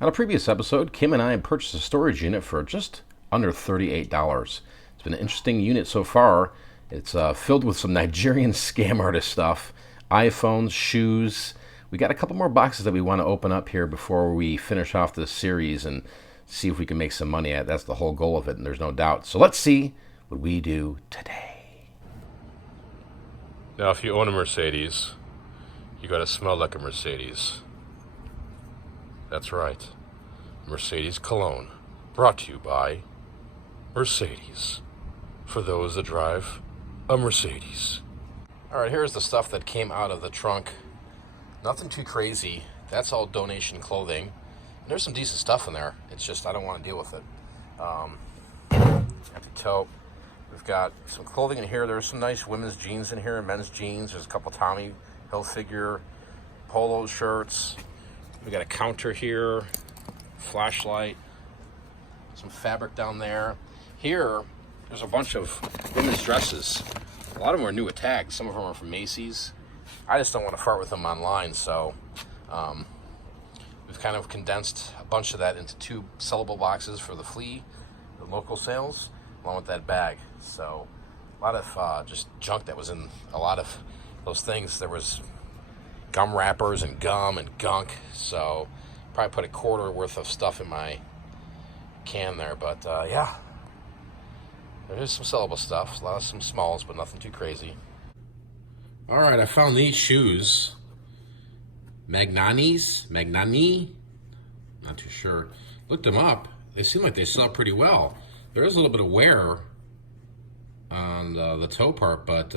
On a previous episode, Kim and I purchased a storage unit for just under $38. It's been an interesting unit so far. It's filled with some Nigerian scam artist stuff, iPhones, shoes. We got a couple more boxes that we want to open up here before we finish off this series and see if we can make some money at it. That's the whole goal of it, and there's no doubt. So let's see what we do today. Now, if you own a Mercedes, you gotta smell like a Mercedes. That's right. Mercedes Cologne, brought to you by Mercedes. For those that drive a Mercedes. All right, here's the stuff that came out of the trunk. Nothing too crazy. That's all donation clothing. There's some decent stuff in there. It's just I don't want to deal with it. Empty tote. We've got some clothing in here. There's some nice women's jeans in here, men's jeans. There's a couple Tommy Hilfiger polo shirts. We got a counter here, flashlight, some fabric down there. Here, there's a bunch of women's dresses. A lot of them are new with tags. Some of them are from Macy's. I just don't want to fart with them online, so we've kind of condensed a bunch of that into 2 sellable boxes for the flea, the local sales, along with that bag. So a lot of just junk that was in a lot of those things. There was gum wrappers and gum and gunk, so probably put a quarter worth of stuff in my can there, but yeah, there's some sellable stuff, a lot of some smalls, but nothing too crazy. All right, I found these shoes, Magnani, not too sure. Looked them up, they seem like they sell pretty well. There is a little bit of wear on the toe part, but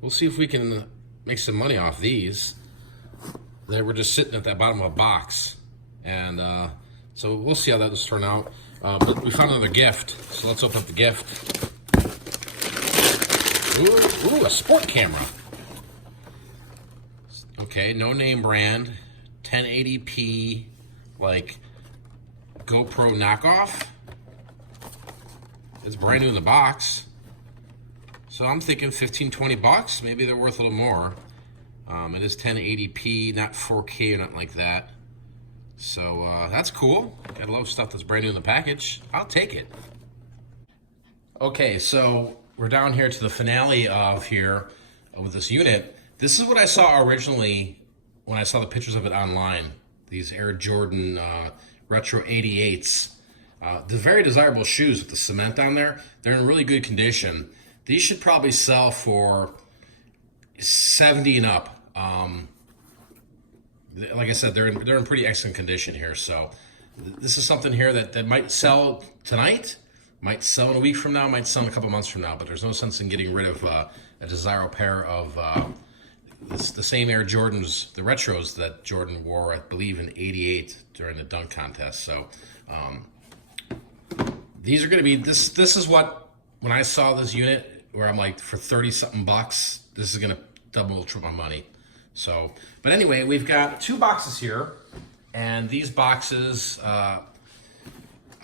we'll see if we can make some money off these. They were just sitting at the bottom of a box, and so we'll see how that will turn out. But we found another gift, so let's open up the gift. Ooh, a sport camera. Okay, no name brand, 1080p, like GoPro knockoff. It's brand new in the box, so I'm thinking 15, 20 bucks. Maybe they're worth a little more. It is 1080p, not 4K or nothing like that. So that's cool. Gotta love stuff that's brand new in the package. I'll take it. Okay, so we're down here to the finale of here with this unit. This is what I saw originally when I saw the pictures of it online. These Air Jordan Retro 88s. They're very desirable shoes with the cement on there. They're in really good condition. These should probably sell for 70 and up. Like I said, they're in pretty excellent condition here. So this is something here that might sell tonight, might sell in a week from now, might sell in a couple months from now. But there's no sense in getting rid of a desirable pair of the same Air Jordans, the retros that Jordan wore, I believe, in '88 during the dunk contest. So these are going to be this. This is what when I saw this unit, where I'm like, for 30 something bucks, this is going to double, triple my money. So, but anyway, we've got 2 boxes here, and these boxes, I'm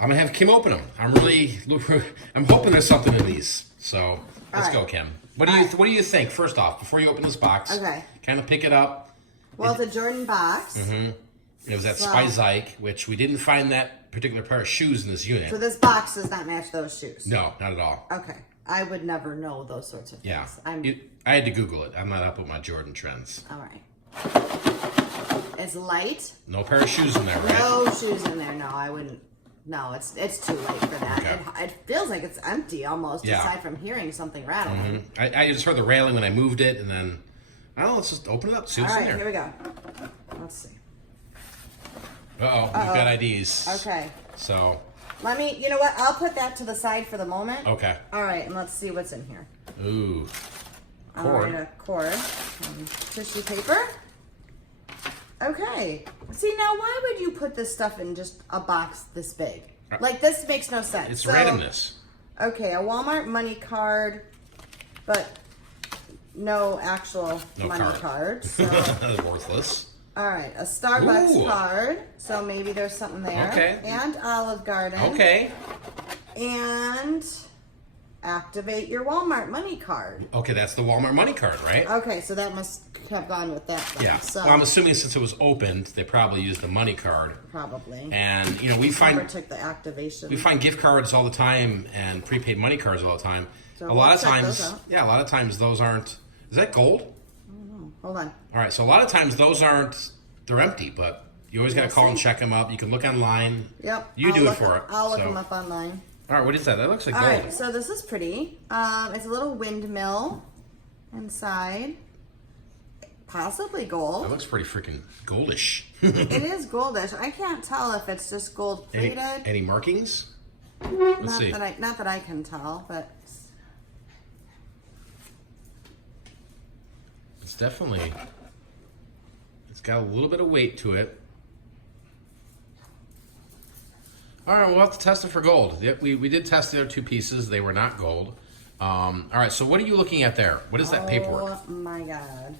gonna have Kim open them. I'm hoping there's something in these. So let's go, Kim. What do you think? First off, before you open this box, okay, kind of pick it up. Well, it's a Jordan box. Mm-hmm. It was that Spizike, which we didn't find that particular pair of shoes in this unit. So this box does not match those shoes. No, not at all. Okay. I would never know those sorts of things. Yeah. I had to Google it. I'm not up with my Jordan trends. All right. It's light. No pair of shoes in there, right? No shoes in there. No, I wouldn't. No, it's too late for that. Okay. It feels like it's empty almost, aside from hearing something rattling. Mm-hmm. I just heard the railing when I moved it, and then, I don't know, let's just open it up, see what's in there. All right, here we go. Let's see. Uh-oh, we've got IDs. Okay. So. Let me, you know what? I'll put that to the side for the moment. Okay. All right, and let's see what's in here. Ooh. Cord. All right, a cord. Tissue paper. Okay. See, now why would you put this stuff in just a box this big? Like, this makes no sense. It's randomness. Okay, a Walmart money card, but no actual money card. So. Worthless. All right, a Starbucks card, so maybe there's something there. Okay. And Olive Garden. Okay. And activate your Walmart money card. Okay, that's the Walmart money card, right? Okay, so that must have gone with that then. Yeah. So, Well, I'm assuming since it was opened, they probably used the money card. probably. And we Never find took the activation. gift cards all the time and prepaid money cards all the time. So a lot we'll of check times, those out. yeah, a lot of times those aren't. Is that gold? Hold on. All right, so a lot of times those aren't. They're empty, but you always got to We'll call and see. check them up. You can look online. Yep. You I'll do it look for up- it. I'll look so. them up online. All right, what is that? That looks like All gold. right, so this is pretty. It's a little windmill inside. Possibly That gold. looks pretty freaking goldish. It is goldish. I can't tell if it's just gold plated. Any markings? Let's see. Not that I can tell, but It's definitely. It's got a little bit of weight to it. All right, we'll have to test it for gold. Yep, we did test the other two pieces. They were not gold. All right, so what are you looking at there? What is that paperwork? Oh my god.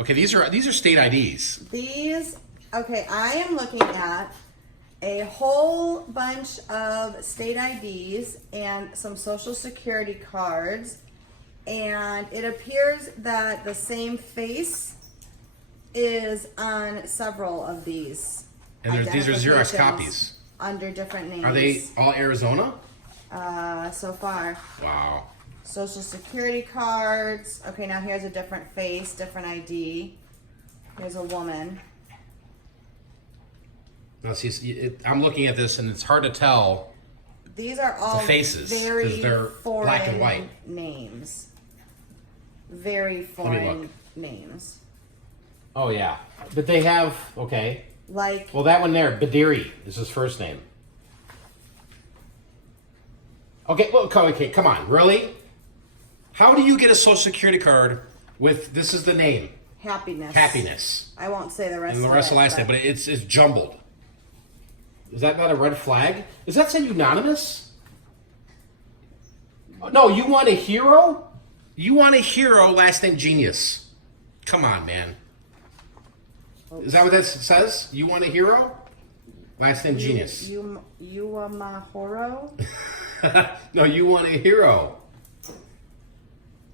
Okay, these are state IDs. Okay, I am looking at a whole bunch of state IDs and some social security cards, and it appears that the same face is on several of these. And these are Xerox identifications copies. under different names. Are they all Arizona? So far? Wow. Social security cards. Okay, now here's a different face, different ID. Here's a woman. Now, see, I'm looking at this, and it's hard to tell. These are all faces, 'cause very they're foreign black and white. names. Very foreign names. Oh yeah, but they have okay. Like, Well, that one there, Badiri is his first name. Okay, well, okay, come on, really? How do you get a social security card with this is the name? happiness. Happiness. I won't say the rest And the of rest it, of the last name, but it's jumbled. Is that not a red flag? Is that saying unanimous? No, you want a hero? You want a hero, last name Genius. Come on, man. Is that what that says? You want a hero? Last name Genius. You are my hero? No, you want a hero.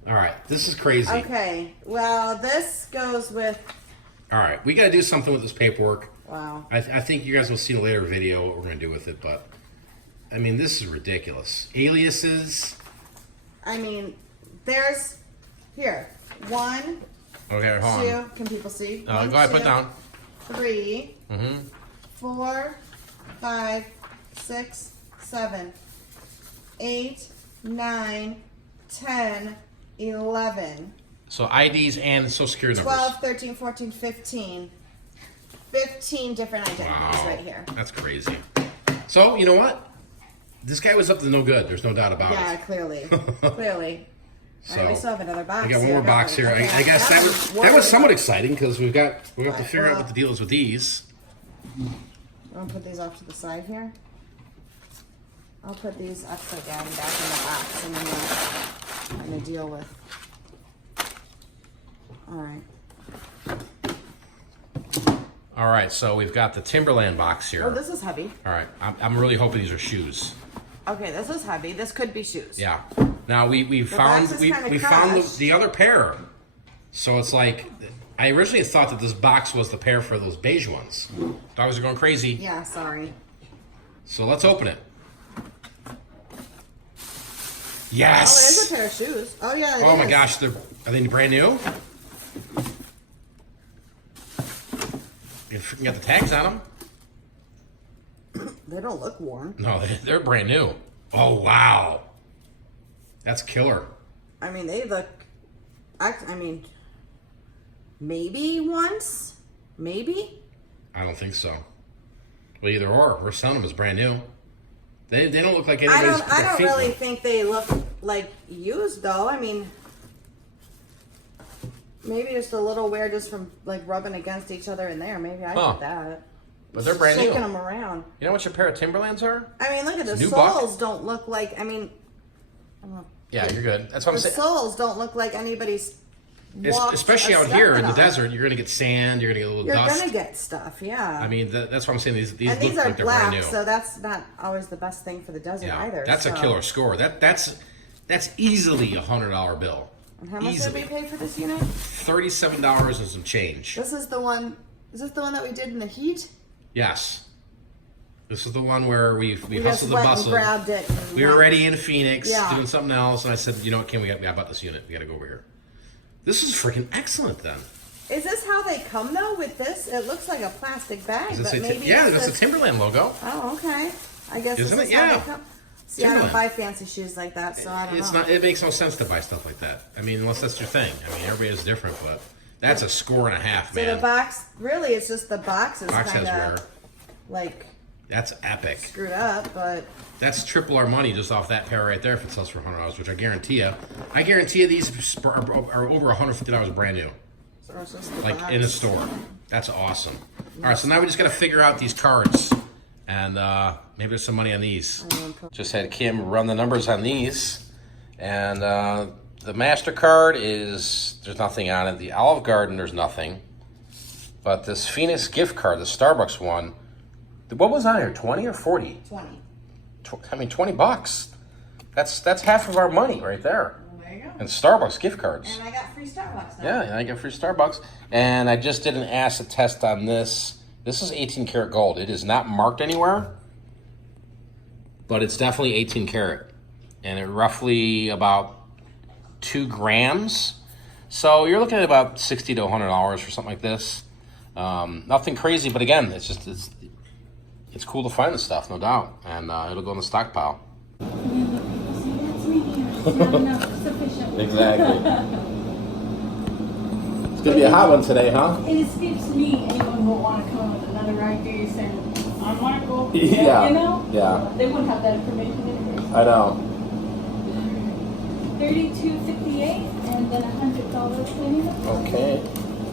All right, this is crazy. Okay, well, this goes with... All right, we got to do something with this paperwork. Wow. I think you guys will see in a later video what we're going to do with it, but I mean, this is ridiculous. Aliases. I mean, there's... Here. 1, Okay, hold 2... on. Can people see? Go ahead, put down. 3, 4, 5, 6, 7, 8, 9, 10, 11, So IDs and social security numbers. 12, 13, 14, 15. 15 different identities right here. That's crazy. So, you know what? This guy was up to no good. There's no doubt about Yeah, it. clearly. Clearly. So, All right, we still have another box. I got one more box here. Okay, I guess that was somewhat exciting because we've got to figure out what the deal is with these. I'm going to put these off to the side here. I'll put these upside down back in the box and then I'm going to deal with. All right. All right, so we've got the Timberland box here. Oh, this is heavy. All right, I'm really hoping these are shoes. Okay, this is heavy. This could be shoes. Yeah. Now we found box is we kinda found crushed. the other pair. So it's like I originally thought that this box was the pair for those beige ones. Dogs are going crazy. Yeah, sorry. So let's open it. Oh, Yes. it is a pair of shoes. Oh, yeah, it Oh my is. gosh, are they brand new? You freaking got the tags on them? They don't look worn. No, they're brand new. Oh wow, that's killer. I mean, they look... I mean, maybe once? Maybe? I don't think so. Well, either or. We're selling them as brand new. They don't look like I anybody's. don't their feet really look- think they look like used, though. I mean... Maybe just a little wear just from like rubbing against each other in there. Maybe I did that. But they're brand new. Shaking them around. You know what your pair of Timberlands are? I mean, look at the New buck. soles. Don't look like. I mean, I don't know. Yeah, you're good. That's what I'm The saying. soles don't look like anybody's walked especially a out step here in the all. desert, you're gonna get sand, you're gonna get a little You're dust. gonna get stuff, yeah. I mean, that's what I'm saying. These and look these are like they're brand black, new. so that's not always the best thing for the desert Yeah, either. that's a so. killer score. That's easily $100 bill. And how much Easily. did we pay for this unit? $37 and some change. This is the one. Is this the one that we did in the heat? Yes. This is the one where we just hustled and went and bustled. grabbed it. And We were went. already in Phoenix Yeah. doing something else, and I said, you know what, Kim, I bought this unit. We got to go over here. This is freaking excellent then. Is this how they come though with this? It looks like a plastic bag, Does it but say maybe yeah, it's that's just- a Timberland logo. Oh, okay. I guess Isn't this it? is how Yeah. they come. See, I don't Timberland. buy fancy shoes like that, so I don't know. It makes no sense to buy stuff like that. I mean, unless that's your thing. I mean, everybody is different, but that's a score and a half, So man. the box, really, it's just the box is Box has kind wear. of like That's epic. screwed up, but That's triple our money just off that pair right there if it sells for $100, which I guarantee you. I guarantee you these are over $150 brand new. so it's just the Like box. in a store. That's awesome. All right, so now we just got to figure out these cards, and maybe there's some money on these. Just had Kim run the numbers on these, and the MasterCard there's nothing on it. The Olive Garden, there's nothing, but this Phoenix gift card, the Starbucks one, what was on here? 20 or 40? 20. I mean, $20. That's half of our money right there. Well, there you go. And Starbucks gift cards. And I got free Starbucks now. Yeah, and I get free Starbucks. And I just did an acid test on this. This is 18 karat gold. It is not marked anywhere, but it's definitely 18 karat. And it roughly about 2 grams. So you're looking at about $60 to $100 for something like this. Nothing crazy, but again, it's cool to find this stuff, no doubt. And it'll go in the stockpile. Exactly. It's gonna be a hot one today, huh? It escapes me anyone who will want to come up with another idea saying, I want to go. Yeah. You know? Yeah. They wouldn't have that information anyway. I know. $32.58 and then $100 cleaning up. Okay.